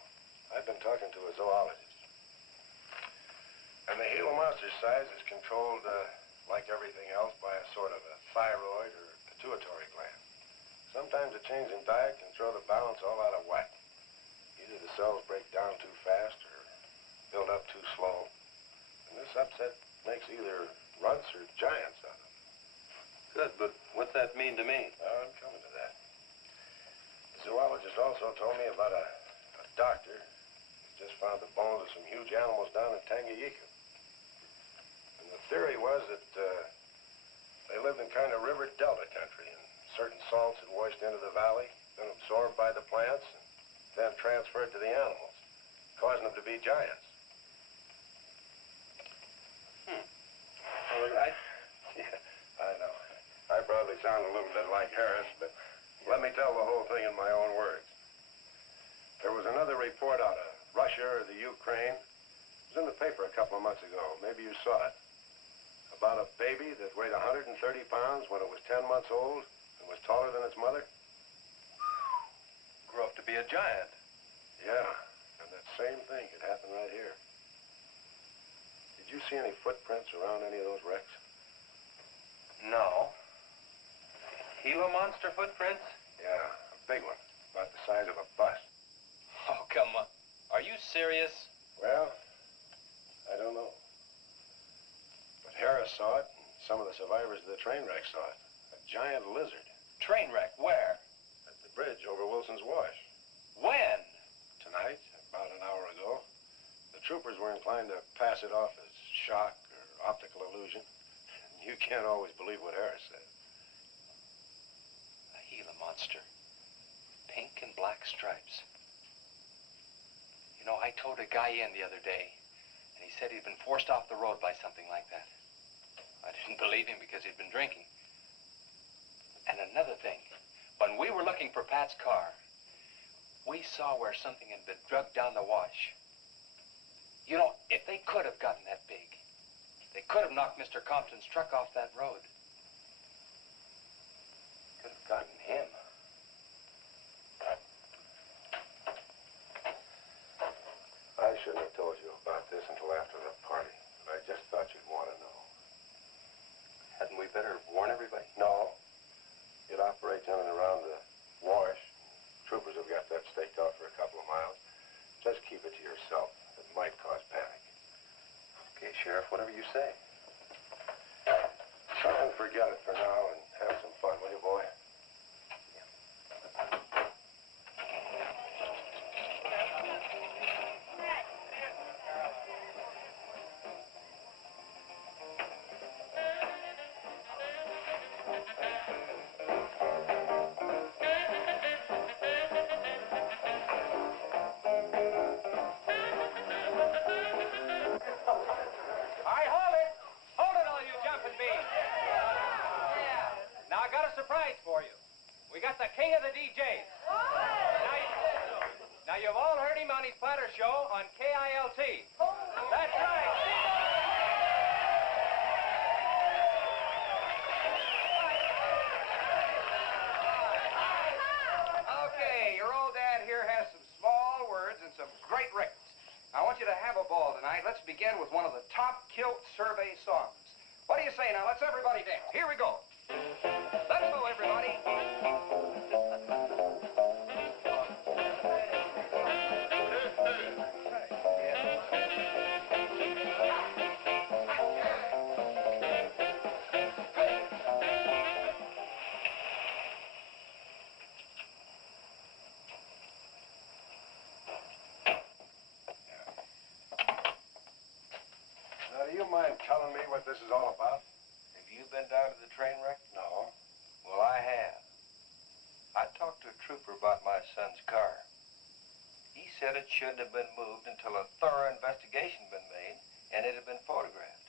I've been talking to a zoologist. And the Gila monster size is controlled, like everything else, by a sort of a thyroid or pituitary gland. Sometimes a change in diet can throw the balance all out of whack. Either the cells break down too fast or build up too slow. And this upset makes either runts or giants out of them. Good, but what's that mean to me? I'm coming to that. The zoologist also told me about a doctor who just found the bones of some huge animals down in Tanganyika. And the theory was that they lived in kind of river delta country, and certain salts had washed into the valley, been absorbed by the plants, and then transferred to the animals, causing them to be giants. Well, Yeah, I know. I probably sound a little bit like Harris, but let me tell the whole thing in my own words. There was another report out of Russia or the Ukraine. It was in the paper a couple of months ago. Maybe you saw it. About a baby that weighed 130 pounds when it was 10 months old and was taller than its mother. grew up to be a giant. Yeah, and that same thing could happen right here. Did you see any footprints around any of those wrecks? No. Gila monster footprints? Yeah, a big one, about the size of a bus. Oh, come on. Are you serious? Well, I don't know. But Harris saw it, and some of the survivors of the train wreck saw it. A giant lizard. Train wreck? Where? At the bridge over Wilson's Wash. When? Tonight, about an hour ago. The troopers were inclined to pass it off as shock or optical illusion. You can't always believe what Harris said. A Gila monster. Pink and black stripes. You know, I towed a guy in the other day, and he said he'd been forced off the road by something like that. I didn't believe him because he'd been drinking. And another thing, when we were looking for Pat's car, we saw where something had been drugged down the wash. You know, if they could have gotten that big, they could have knocked Mr. Compton's truck off that road. Could have gotten him. I shouldn't have told you about this until after the party, but I just thought you'd want to know. Hadn't we better warn everybody? No. say. Try and forget it for now and have some fun, will you, boy? Surprise for you. We got the king of the DJs. Now you've all heard him on his platter show on KILT. That's right. Okay, your old dad here has some small words and some great records. I want you to have a ball tonight. Let's begin with one of the top kilt survey songs. What do you say now? Let's everybody dance. Here we go. Let's go, everybody. Now, do you mind telling me what this is all about? Have you been down to the train wreck? No. Well, I have. I talked to a trooper about my son's car. He said it shouldn't have been moved until a thorough investigation had been made and it had been photographed.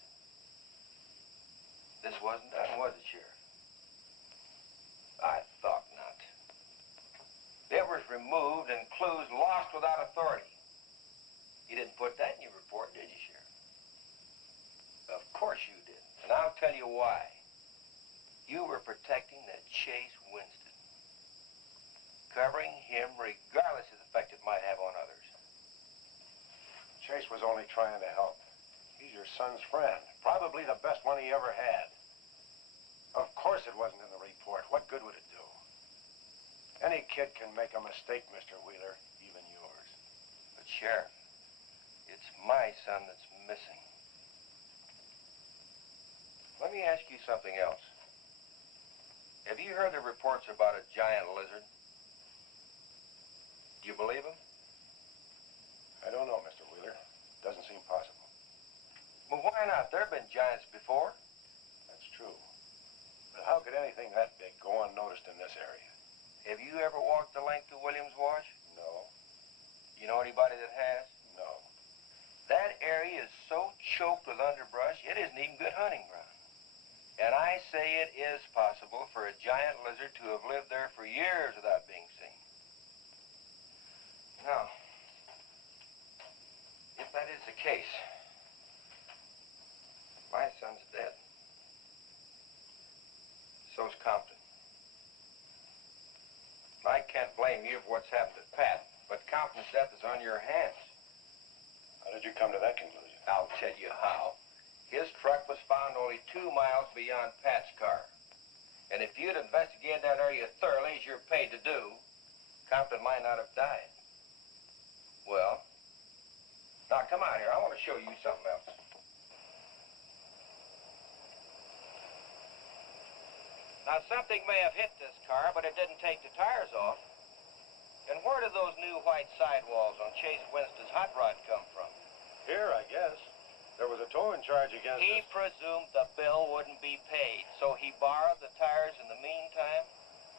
This wasn't done, was it, Sheriff? I thought not. It was removed and clues lost without authority. You didn't put that in your report, did you, Sheriff? Of course you didn't, and I'll tell you why. You were protecting that Chase Winston, covering him regardless of the effect it might have on others. Chase was only trying to help. He's your son's friend, probably the best one he ever had. Of course it wasn't in the report. What good would it do? Any kid can make a mistake, Mr. Wheeler, even yours. But, Sheriff, it's my son that's missing. Let me ask you something else. Have you heard the reports about a giant lizard? Do you believe them? I don't know, Mr. Wheeler. Doesn't seem possible. Well, why not? There have been giants before. That's true. But how could anything that big go unnoticed in this area? Have you ever walked the length of Williams Wash? No. You know anybody that has? No. That area is so choked with underbrush, it isn't even good hunting ground. And I say it is possible for a giant lizard to have lived there for years without being seen. Now, if that is the case, my son's dead. So's Compton. I can't blame you for what's happened to Pat, but Compton's death is on your hands. How did you come to that conclusion? I'll tell you how. His truck was found only 2 miles beyond Pat's car. And if you'd investigated that area thoroughly, as you're paid to do, Compton might not have died. Well, now come out here. I want to show you something else. Now, something may have hit this car, but it didn't take the tires off. And where did those new white sidewalls on Chase Winston's hot rod come from? Here, I guess. There was a towing charge against He us. presumed the bill wouldn't be paid, so he borrowed the tires in the meantime?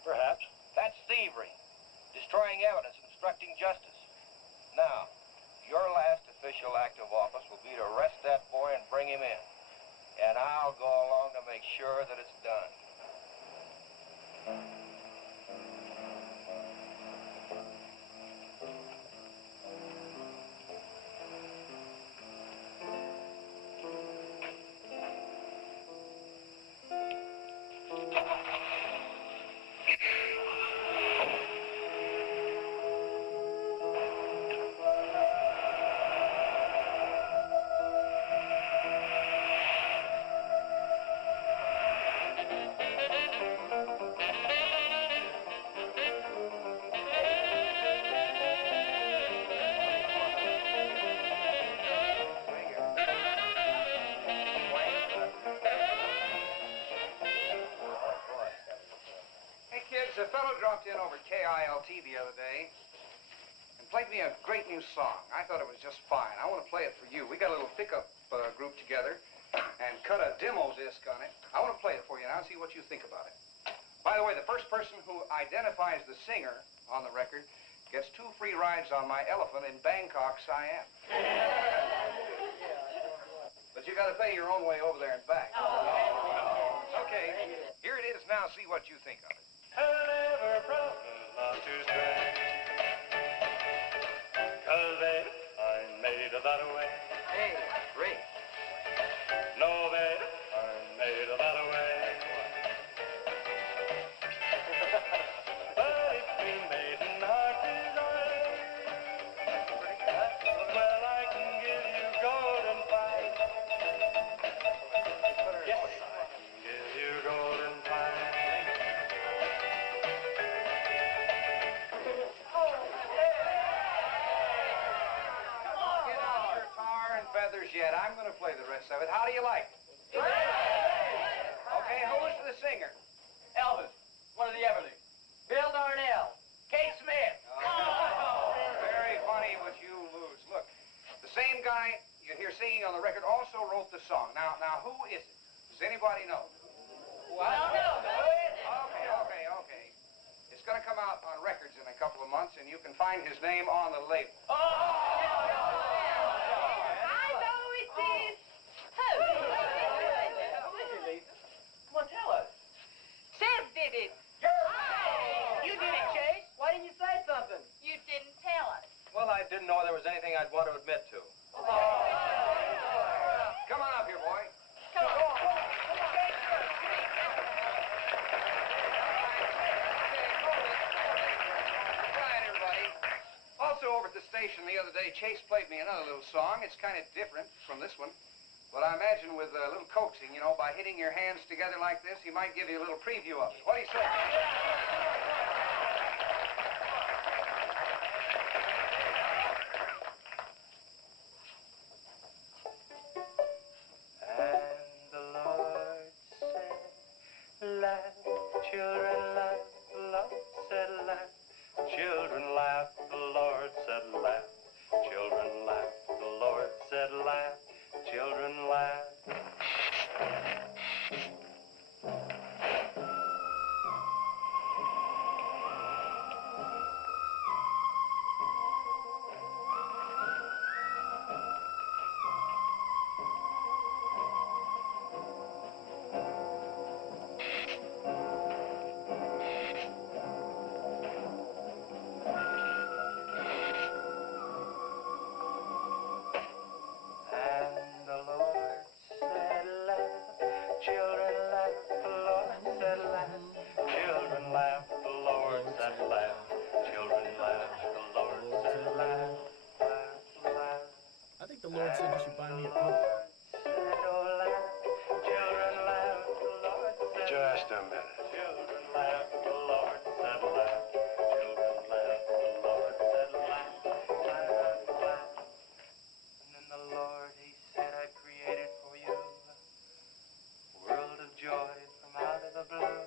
Perhaps. That's thievery, destroying evidence, obstructing justice. Now, your last official act of office will be to arrest that boy and bring him in. And I'll go along to make sure that it's done. a fellow dropped in over KILT the other day and played me a great new song. I thought it was just fine. I want to play it for you. We got a little pickup group together and cut a demo disc on it. I want to play it for you now and see what you think about it. By the way, the first person who identifies the singer on the record gets 2 free rides on my elephant in Bangkok, Siam. But you got to pay your own way over there and back. Okay, here it is now. See what you think of it. Never promise not to stray, 'cause baby, I'm made that way. Hey, great. No, baby, I'm made that way. But if we made an heart desire, well, I can give you golden fire. Yes, I can give you golden fire. Feathers yet. I'm going to play the rest of it. How do you like it? Okay, who's the singer? Elvis, one of the Everlys. Bill Darnell. Kate Smith. Very funny, but you lose. Look, the same guy you hear singing on the record also wrote the song. Now, who is it? Does anybody know? What? Okay. It's going to come out on records in a couple of months, and you can find his name on the label. Well, tell us. Chef did it. You did it, Chase. Why didn't you say something? You didn't tell us. Well, I didn't know there was anything I'd want to admit to. Come on up here, boy. Come on. Quiet, everybody. Also, over at the station the other day, Chase played me another little song. It's kind of different from this one. But I imagine with a little coaxing, you know, by hitting your hands together like this, he might give you a little preview of it. What do you say? And the Lord said, laugh, children, laugh. The Lord said, laugh, children, laugh. The Lord said, laugh, children, laugh. The Lord said, laugh, children, laugh. The Lord said you should buy me a Coke. Just a minute. Children laugh, the Lord said laugh. Children laugh, the Lord said laugh. Laugh, laugh. And then the Lord, he said, I created for you a world of joy from out of the blue.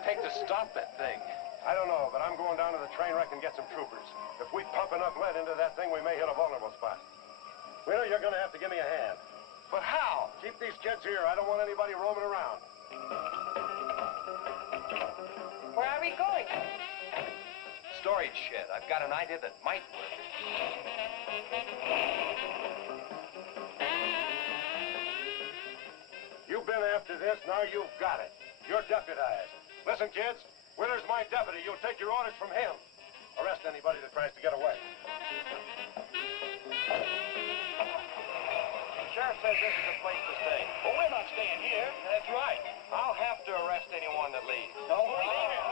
Take to stop that thing? I don't know, but I'm going down to the train wreck and get some troopers. If we pump enough lead into that thing, we may hit a vulnerable spot. have to give me a hand. But how? Keep these kids here. I don't want anybody roaming around. Where are we going? Storage shed. I've got an idea that might work. You've been after this, now you've got it. You're deputized. Listen, kids, Wheeler's my deputy. You'll take your orders from him. Arrest anybody that tries to get away. The sheriff says this is a place to stay. Well, we're not staying here. That's right. I'll have to arrest anyone that leaves. Don't believe it.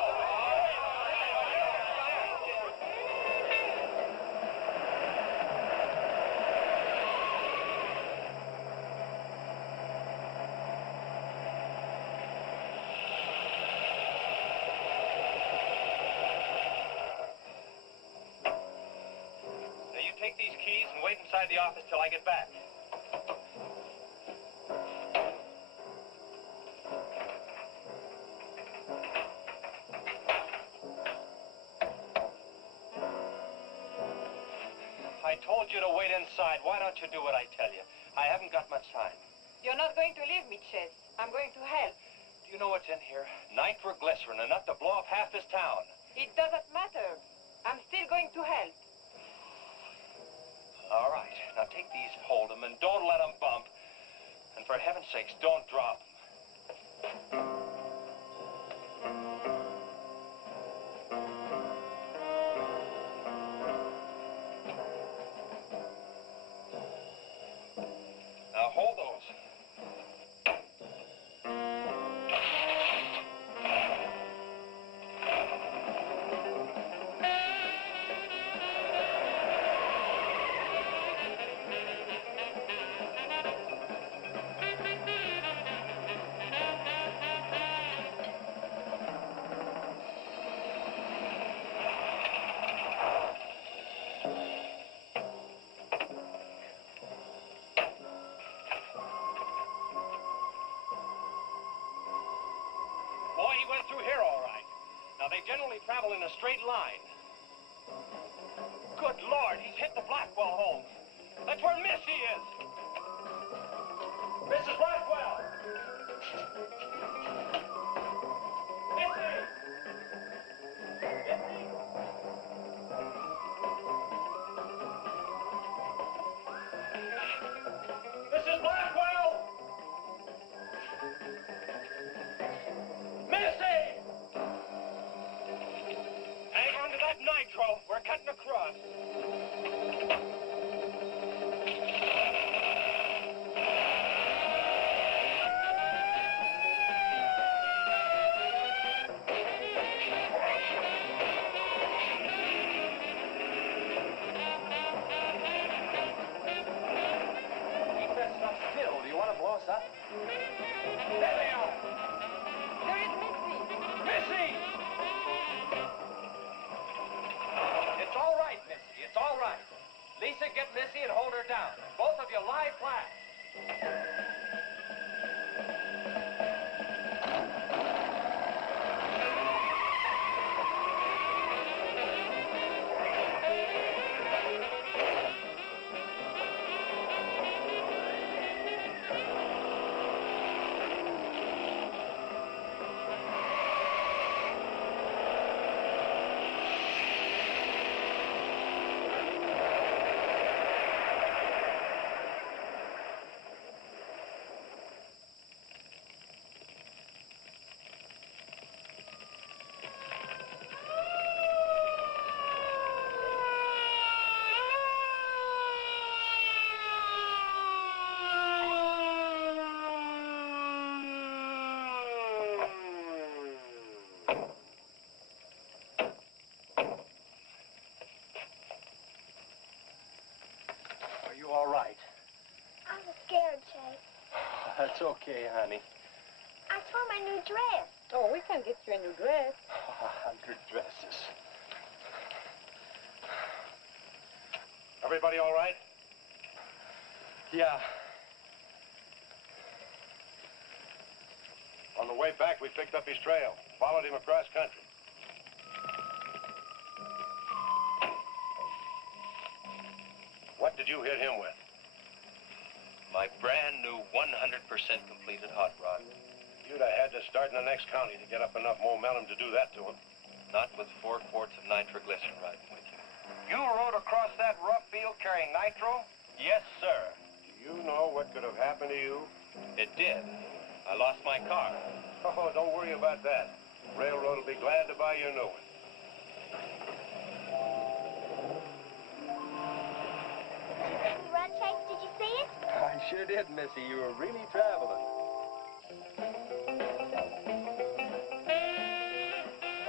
Now, you take these keys and wait inside the office till I get back. I told you to wait inside. Why don't you do what I tell you? I haven't got much time. You're not going to leave me, Chase. I'm going to help. Do you know what's in here? Nitroglycerin, enough to blow up half this town. It doesn't matter. I'm still going to help. All right. Now take these, hold them, and don't let them bump. And for heaven's sakes, don't drop them. Now hold those. Boy, he went through here all right. Now, they generally travel in a straight line. Good Lord, he's hit the Blackwell home. That's where Missy is. Mrs. Blackwell! Missy! Missy! Mrs. Blackwell! Missy! Hang on to that nitro. We're cutting across. Keep that stuff still. Do you want to blow us up? There they are. There is Missy. Missy! It's all right, Missy. It's all right. Lisa, get Missy and hold her down. Both of you lie flat. Are you all right? I was scared, Chase. That's okay, honey. I saw my new dress. Oh, we can get you a new dress. 100 dresses. Everybody all right? Yeah. On the way back, we picked up his trail. Followed him across country. What did you hit him with? My brand new 100% completed hot rod. You'd have had to start in the next county to get up enough momentum to do that to him. Not with 4 quarts of nitroglycerin riding with you. You rode across that rough field carrying nitro? Yes, sir. Do you know what could have happened to you? It did. I lost my car. Oh, don't worry about that. Railroad will be glad to buy you a new one. Run, Chase, did you see it? I sure did, Missy. You were really traveling.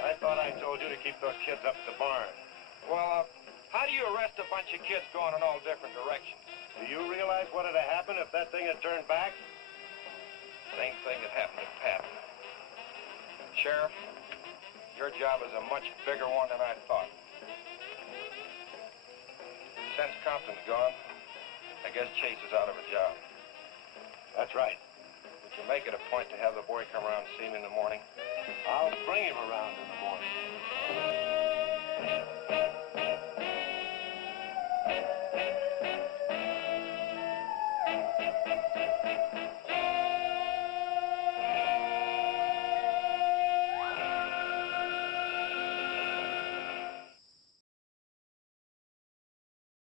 I thought I told you to keep those kids up at the barn. Well, how do you arrest a bunch of kids going in all different directions? Do you realize what would have happened if that thing had turned back? Same thing that happened to Pat. Sheriff, your job is a much bigger one than I thought. Since Compton's gone, I guess Chase is out of a job. That's right. Would you make it a point to have the boy come around and see me in the morning? I'll bring him around in the morning.